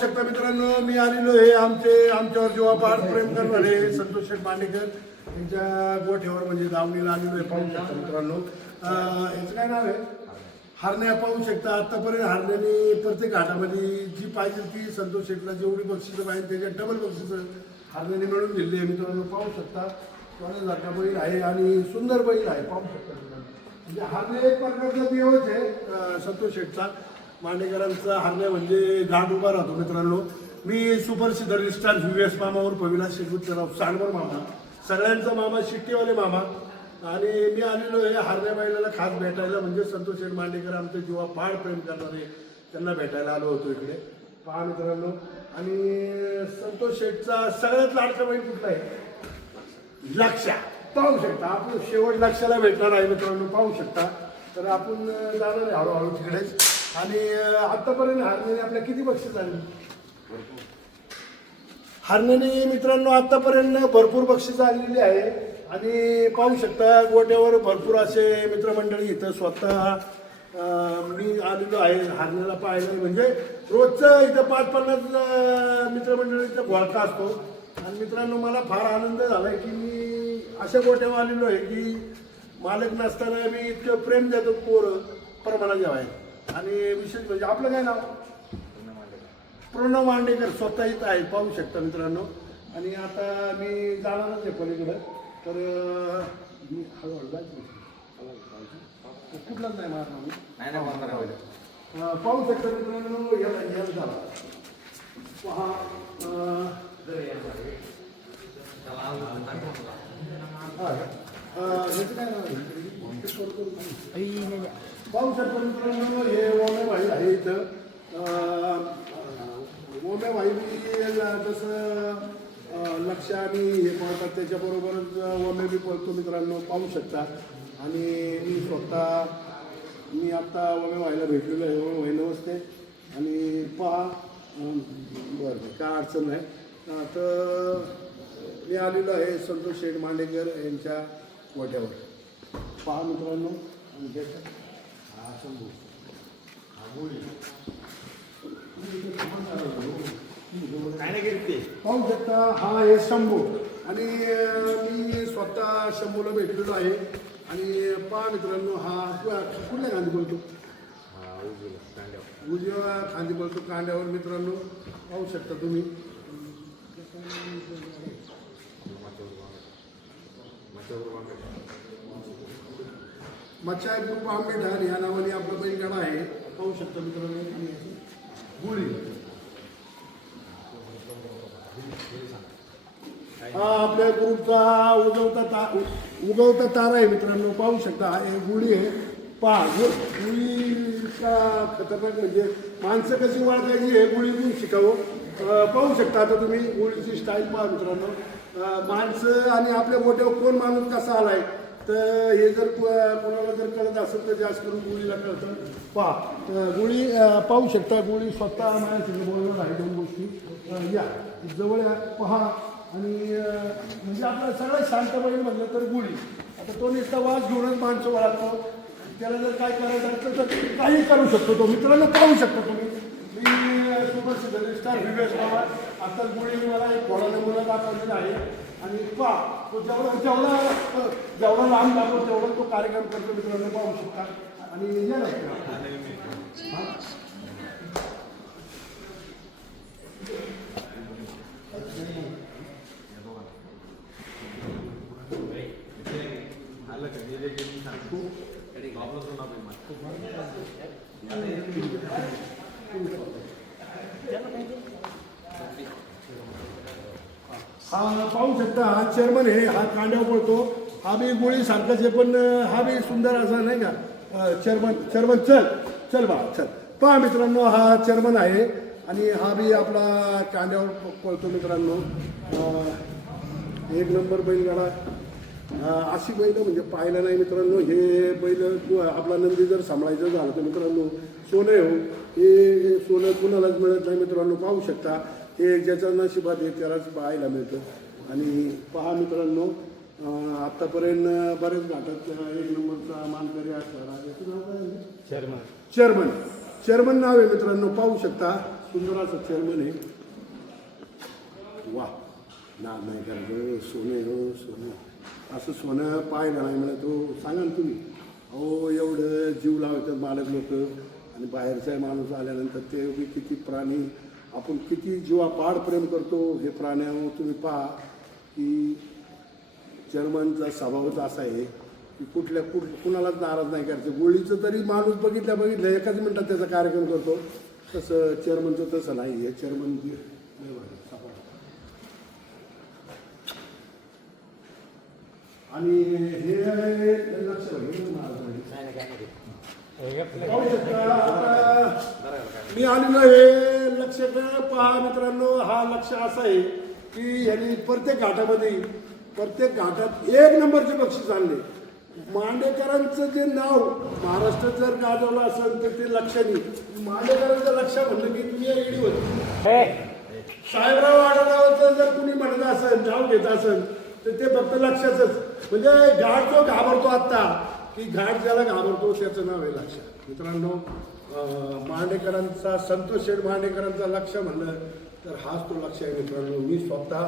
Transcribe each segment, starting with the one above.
शकता मित्रांनो मी आलेलो हे आमचे आमच्यावर जेव्हा पार प्रेम करणारे संतोष शेठ मांडेकर यांच्या गोठ्यावर म्हणजे दावणीला आलेलो आहे. पाहू शकता मित्रांनो. याचं काय नाव आहे? हरण्या पाहू शकता. आत्तापर्यंत हरण्याने प्रत्येक घाटामध्ये जी पाहिजे ती संतोष शेठला जेवढी बक्षिसं पाहिजे त्याच्या डबल बक्षिसं हरण्याने मिळून दिली आहे. मित्रांनो पाहू शकता. सोन्यासारखा बैल आहे आणि सुंदर बैल आहे पाहू शकता म्हणजे हरणे एक प्रकारचा देवच आहे संतोष शेठचा. मांडेकरांचा हरणे म्हणजे घाट उभा राहतो मित्रांनो. मी सुपर सिद्धर स्टार व्ही एस मामावर पविला शेगुतराव सांडवर मामा. सगळ्यांचा मामा शिट्टीवाले मामा. आणि मी आलेलो आहे हरण्या बैलाला खास भेटायला म्हणजे संतोष शेठ मांडेकर आमचे जीवा फार प्रेम करणारे त्यांना भेटायला आलो होतो इकडे. पहा मित्रांनो. आणि संतोष शेठचा सगळ्यात लाडका बैल कुठला आहे? लक्षा. पाहू शकता आपण शेवट लक्षाला भेटणार आहे मित्रांनो. पाहू शकता. तर आपण जाणार आहे हळूहळू तिकडेच. आणि आतापर्यंत हारण्याने आपल्या किती बक्षीस आली हारण्याने मित्रांनो आतापर्यंत भरपूर बक्षीस आलेली आहे. आणि पाहू शकता गोट्यावर भरपूर असे मित्रमंडळी इथं स्वतः मी आलेलो आहे हारण्याला पाहायला. म्हणजे रोजचं इथं पाच पन्नास अं, मित्रमंडळीचा घोळका असतो. आणि मित्रांनो मला फार आनंद झाला आहे की मी अशा गोट्यावर आलेलो आहे की मालक नसताना मी इतकं प्रेम देतो पोरं प्रमाणात जेवाय आणि विशेष म्हणजे आपलं काय नाव? प्रणव मांडेकर स्वतः इथं आहे पाहू शकता मित्रांनो. आणि आता मी जाणारच आहे पलीकडं. तर मी हळूहळू जायचं कुठलाच नाही मारणार मी. पाहू शकता मित्रांनो याला याला झाला. पहा हा काय नाव पाहू शकता मित्रांनो हे ओमे आहे इथं अं, भाई जसं लक्ष आणि हे पळतात त्याच्याबरोबरच ओमे बी पळतो मित्रांनो पाहू शकता. आणि मी स्वतः मी आत्ता ओमे भाईला भेटलेलो आहे हो, ओमे भाई नमस्ते. आणि पहा बरं काय अडचण नाही. तर मी आलेलो आहे संतोष शेठ मांडेकर यांच्या गोट्यावर पहा मित्रांनो आणि हा शंभू हा गोळी काय नाही केली ते पाहू शकता हा आहे शंभू. आणि अं, मी स्वतः शंभूला भेटलेलो आहे. आणि पहा मित्रांनो हा कुठल्या खांदी बोलतो उजव्या खांदी बोलतो कांद्यावर मित्रांनो. पाहू शकता तुम्ही. मच्छाय ग्रुप आंबेडकर या नावाने आपला बैलगाडा आहे. पाहू शकता मित्रांनो आणि याची गुळी. हा आपल्या ग्रुपचा उगवता ता उगवता तारा आहे मित्रांनो पाहू शकता हे गुळी आहे. पहा गुळीचा खतरनाक म्हणजे माणसं कशी वाढवायची हे गुळीतून शिकावं. पाहू शकता आता तुम्ही गुळीची स्टाईल पहा मित्रांनो. माणसं आणि आपल्या मोठ्यावर कोण माणूस कसा आलाय? तर हे जर को- कोणाला जर कळत असेल तर जास्त करून गुळीला कळतं. पहा गोळी पाहू शकता गोळी स्वतः माझ्या बोलणार आहे दोन गोष्टी. या जवळ या, पहा. आणि म्हणजे आपलं सगळं शांत म्हटलं तर गोळी. आता तो नुसता वास घेऊनच माणसं वाढतो. त्याला जर काय करायचं असतं तर काही करू शकतो तो. मित्रांनो पाहू शकता तुम्ही. मी सुपर स्टार विवेश बाबा आता गुळी मला एक घोडा नमुना दाखवलेला आहे. आणि पहा तो जेवढा जेवढा जेवढं लांब लागतो तेवढं तो कार्यक्रम करतो मित्रांनो पाहू शकता आणि या हा. का हा पाहू शकता हा चेअरमन आहे हा कांड्या पळतो हा बी गोळी सारखाच आहे पण हा बी सुंदर असा नाही का? चेअरमन चेअरमन चल चल बा चल. पहा मित्रांनो हा चेअरमन आहे आणि हा बी आपला कांद्यावर पळतो मित्रांनो. एक नंबर बैलगाडा. अशी बैल म्हणजे पाहिलं नाही मित्रांनो. हे बैल आपला नंदी जर सांभाळायचं झालं तर मित्रांनो सोनं हो. हे सोनं कुणालाच मिळत नाही मित्रांनो पाहू शकता. हे ज्याच्या नशिबात आहे त्यालाच पाहायला मिळतं. आणि पहा मित्रांनो अं, आत्तापर्यंत बरेच घाटात एक नंबरचा मानकरी असणारा याचं नाव काय आहे? चेअरमन. चेअरमन. नाव आहे मित्रांनो पाहू शकता. सुंदर असं चेअरमन आहे. वा. ना नाही करायचं सोने हो सोने. असं सोनं पाहायला नाही म्हणत हो. सांगा ना तुम्ही. अहो एवढं जीव लावतात मालक लोक. आणि बाहेरचा माणूस आल्यानंतर ते बी किती प्राणी. आपण किती जीवापाड प्रेम करतो हे प्राण्यावर तुम्ही पहा. की चेअरमनचा स्वभावच असा आहे की कुठल्या कुठ कुणालाच नाराज नाही करायचं. गोळीचं तरी माणूस बघितल्या बघितलं एकाच मिनिटात त्याचा कार्यक्रम करतो. तसं चेअरमनचं तसं नाही आहे. चेअरमन. आणि हे लक्ष मी आलेलो आहे. लक्ष पहा मित्रांनो हा लक्ष असा आहे की यांनी प्रत्येक घाटामध्ये प्रत्येक घाटात एक नंबरचे बक्षीस आणले. मांडेकरांचं जे नाव महाराष्ट्रात जर गाजवलं असेल तर ते लक्षाने मांडेकरांचं लक्ष म्हणलं की दुनिया येडी होती साहेबराव आढळरावांचं जर कुणी म्हणत असेल नाव घेत असेल तर ते फक्त लक्षातच. म्हणजे घाट जो घाबरतो आत्ता की घाट ज्याला घाबरतो त्याचं नाव आहे लक्ष. मित्रांनो मांडेकरांचा संतोष शेठ मांडेकरांचा लक्ष म्हणलं तर हाच तो लक्ष आहे मित्रांनो. मी स्वतः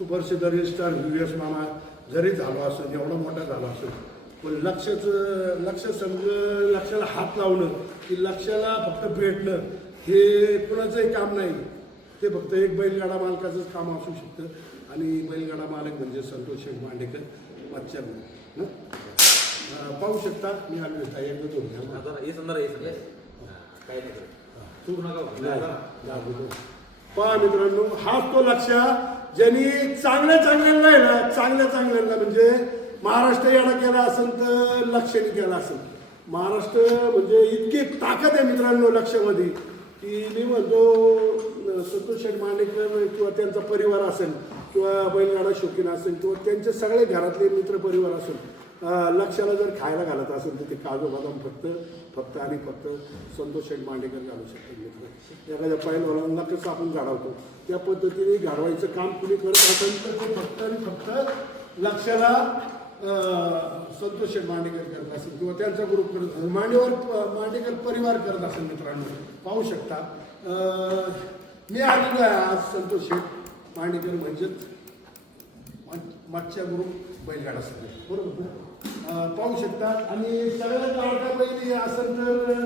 सुपरसिद्ध रजिस्ट्रार व्ही एस मामा जरी झालो असेल एवढा मोठा झाला असेल पण लक्षाचं लक्ष समज लक्षाला हात लावणं की लक्षाला फक्त भेटणं हे कुणाचंही काम नाही. ते फक्त एक बैलगाडा मालकाचंच काम असू शकतं. आणि बैलगाडा मालक म्हणजे संतोष शेठ मांडेकर? अं, पाहू शकता मी आलो आहे एकदा दोन. पहा मित्रांनो हाच तो लक्ष ज्यांनी चांगल्या चांगल्यांना आहे ना चांगल्या चांगल्यांना म्हणजे महाराष्ट्र येणं केला असेल तर लक्षाने केला असेल. महाराष्ट्र म्हणजे इतकी ताकद आहे मित्रांनो लक्षामध्ये की मी म्हणतो संतोष शेठ मांडेकर किंवा त्यांचा परिवार असेल किंवा बैलगाडा शौकीन असेल किंवा त्यांचे सगळे घरातले मित्र परिवार असेल लक्षाला जर खायला घालत असेल तर ते काजू बदाम फक्त फक्त आणि फक्त संतोष शेठ मांडेकर घालू शकतो मित्र. एखाद्या पहिलवालांना कसं आपण गाढवतो त्या पद्धतीने गाढवायचं काम कुणी करत असेल तर ते फक्त आणि फक्त लक्षाला संतोष शेठ मांडेकर करत असेल किंवा त्यांचा ग्रुप करत असेल. मांडेवर मांडेकर परिवार करत असेल मित्रांनो. पाहू शकता. मी आलेलो आहे आज संतोष शेठ मांडेकर म्हणजेच मग- मागच्या ग्रुप बैलगाडा सगळे बरोबर? ना? पाहू शकतात आणि सगळ्यात आवडता बैल असेल तर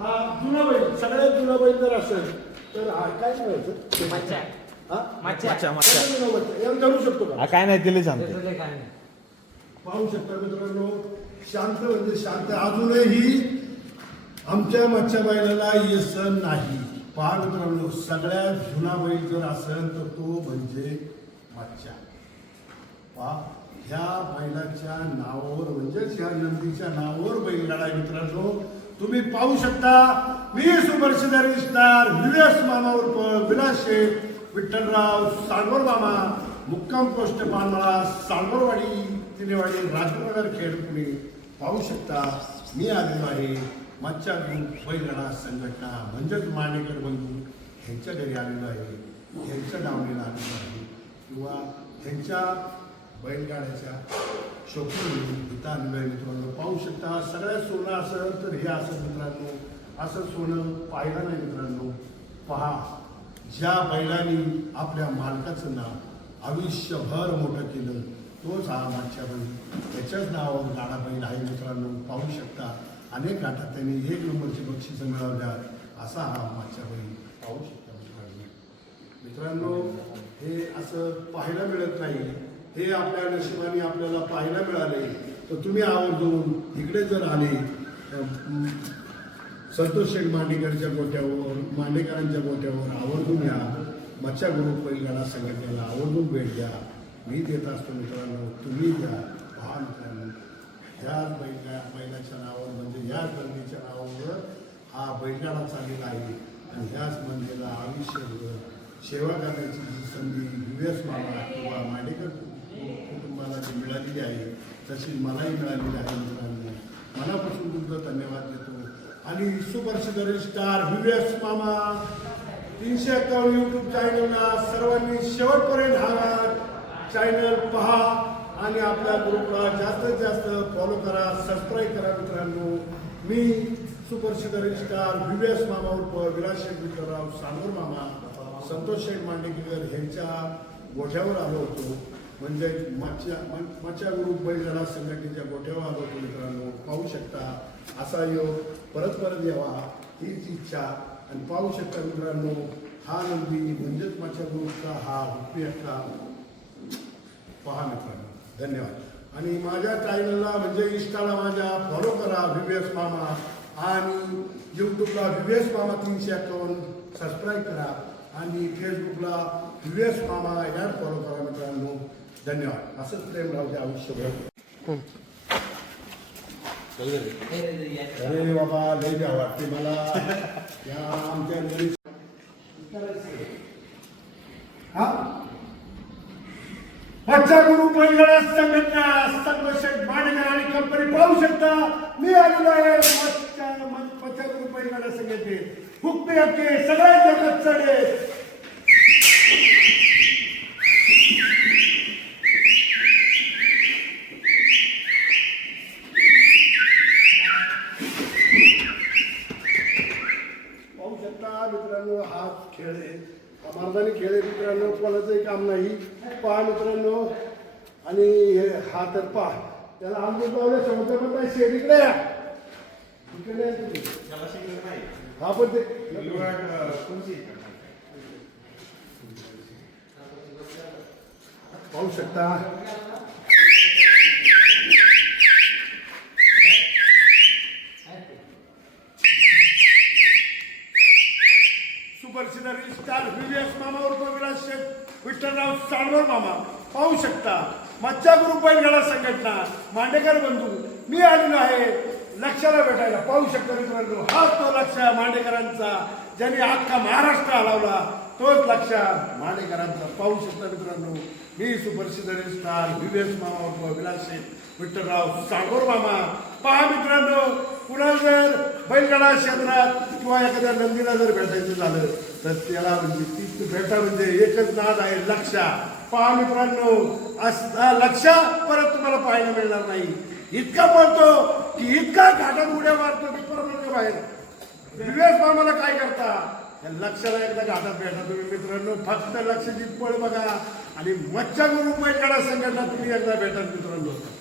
हा जुना बैल सगळ्यात जुना बैल जर असेल तर हा काय म्हणायचं मच्छा. हा मच्छा. मच्छा, मच्छा. त्याचं नाव मच्छा. याला धरू शकतो का हा, काय नाही दिले सांगते. पाहू शकता मित्रांनो शांत म्हणजे शांत अजूनही आमच्या मच्छा बैलाला येसन नाही पहा मित्रांनो सगळ्यात जुना बैल जर असेल तर तो म्हणजे मच्छा पा ह्या बैलाच्या नावावर म्हणजेच ह्या नंदीच्या नावावर बैलगाडा मित्रांनो तुम्ही पाहू शकता मी सुपरसिदारी स्टार विलास मामावर विलास शेख विठ्ठलराव सांगोर मामा मुक्काम पोस्ट पानमळा सांगोरवाडी तिनेवाडी राजनगर खेड पुणे पाहू शकता. मी आलेलो आहे मच्छा ग्रुप बैलगाडा संघटना म्हणजेच मांडेकर बंधू ह्यांच्या घरी आलेलो आहे. ह्यांच्या डावणीला आलेलो आहे. किंवा ह्यांच्या बैलगाड्याच्या शोकून इथं आलेलो मित्रांनो. पाहू शकता सगळ्यात सोनं असेल तर हे असं मित्रांनो. असं सोनं पाहिलं नाही मित्रांनो. पहा ज्या बैलांनी आपल्या मालकाचं नाव आयुष्यभर मोठं केलं तोच हा मागच्या बैल. त्याच्याच नावावर गाडा बैल आहे मित्रांनो. पाहू शकता अनेक गाठात त्यांनी एक नंबरची बक्षिसं मिळवल्यात असा हा मागच्या बैल. पाहू शकता मित्रांनो. मित्रांनो हे असं पाहायला मिळत नाही. हे आपल्या नशिबाने आपल्याला पाहायला मिळाले. तर तुम्ही आवर्जून इकडे जर आले संतोष शेख मांडेकरच्या गोट्यावर मांडेकरांच्या गोट्यावर आवर्जून या. मच्छा गुरु बैलगाडा संघटनेला आवर्जून भेट द्या. मी देत असतो मित्रांनो तुम्ही द्या. पहा मित्रांनो ह्याच बैलगा बैलाच्या नावावर म्हणजे या मंदिराच्या नावावर हा बैलगाडा चाललेला आहे. आणि ह्याच मंदिराला आयुष्यभर सेवा करण्याची जी संधी युएस मामा किंवा मांडेकर कुटुंबाला जी मिळालेली आहे तशी मलाही मिळालेली आहे मित्रांनो. मनापासून तुमचं धन्यवाद देतो. आणि सुपरसिगर स्टार व्हीएस मामा तीनशे अठ्ठावन्न युट्यूब चॅनलला सर्वांनी शेवटपर्यंत हा चॅनल पहा आणि आपल्या ग्रुपला जास्तीत जास्त फॉलो करा सबस्क्राईब करा मित्रांनो. मी सुप्रसिद्ध रजिस्ट्रार एस मामा उर्फ विराज शेठ विठ्ठलराव सांगोर मामा संतोष शेठ मांडेकर यांच्या गोठ्यावर आलो होतो. म्हणजे मागच्या मागच्या ग्रुप बैलगाडा संघटनेच्या गोठ्यावर आलो होतो मित्रांनो. पाहू शकता असा योग परत परत यावा हीच इच्छा. आणि पाहू शकता मित्रांनो हा नंदी म्हणजेच मागच्या ग्रुपचा हा हुप्पी पहा मित्रांनो धन्यवाद. आणि माझ्या चॅनलला म्हणजे इंस्टाला माझ्या फॉलो करा व्ही मामा. आणि यूट्यूबला व्ही मामा तीनशे अकाउंट सबस्क्राईब करा. आणि फेसबुकला व्ही मामा यार फॉलो करा मित्रांनो. धन्यवाद. असंच प्रेम राहू द्या आयुष्यभर. अरे बाबा लय द्या वाटते मला. या आमच्या घरी. हा? बच्चा गुरु बैलगाडा संघटना संघर्षक मांडणार आणि कंपनी पाहू शकता. मी आलेलो आहे. बच्चा गुरु बैलगाडा संघटनेत. हुक्के हक्के सगळ्यात जगात चढे. पाहू शकता मित्रांनो हा खेळ आहे. हा खेळ आहे मित्रांनो कोणाचंही काम नाही. पहा मित्रांनो आणि हा तर पहा. त्याला आमचं लावलं समजा पण नाही शेड इकडे या. इकडे या हा पण ते पाहू शकता. सुप्रसिद्ध स्टार व्हीएस मामा उर्फ विलास शेख विठ्ठलराव साळवर मामा. पाहू शकता. मच्छा ग्रुप बैलगाडा संघटना मांडेकर बंधू. मी आलेलो आहे लक्षाला भेटायला पाहू शकता मित्रांनो. हाच तो लक्ष मांडेकरांचा. ज्यांनी अख्खा महाराष्ट्र हलवला तोच लक्ष मांडेकरांचा. पाहू शकता मित्रांनो मी सुप्रसिद्ध स्टार विवेश मामा विलास शेठ विठ्ठलराव सागोर मामा. पहा मित्रांनो पुन्हा जर बैलगाडा क्षेत्रात किंवा एखाद्या नंदीला जर भेटायचं झालं तर त्याला म्हणजे ती भेटा म्हणजे एकच नाद आहे लक्ष. पहा मित्रांनो असा लक्ष परत तुम्हाला पाहायला मिळणार नाही. इतका बोलतो की इतका घाटात उड्या मारतो की परत बाहेर. विवेक मामाला काय करता? या लक्षाला एकदा घाटात भेटा तुम्ही मित्रांनो. फक्त लक्षाची पळ बघा. आणि मच्छा गुरु बैलगाडा संघटना तुम्ही एकदा भेटा मित्रांनो.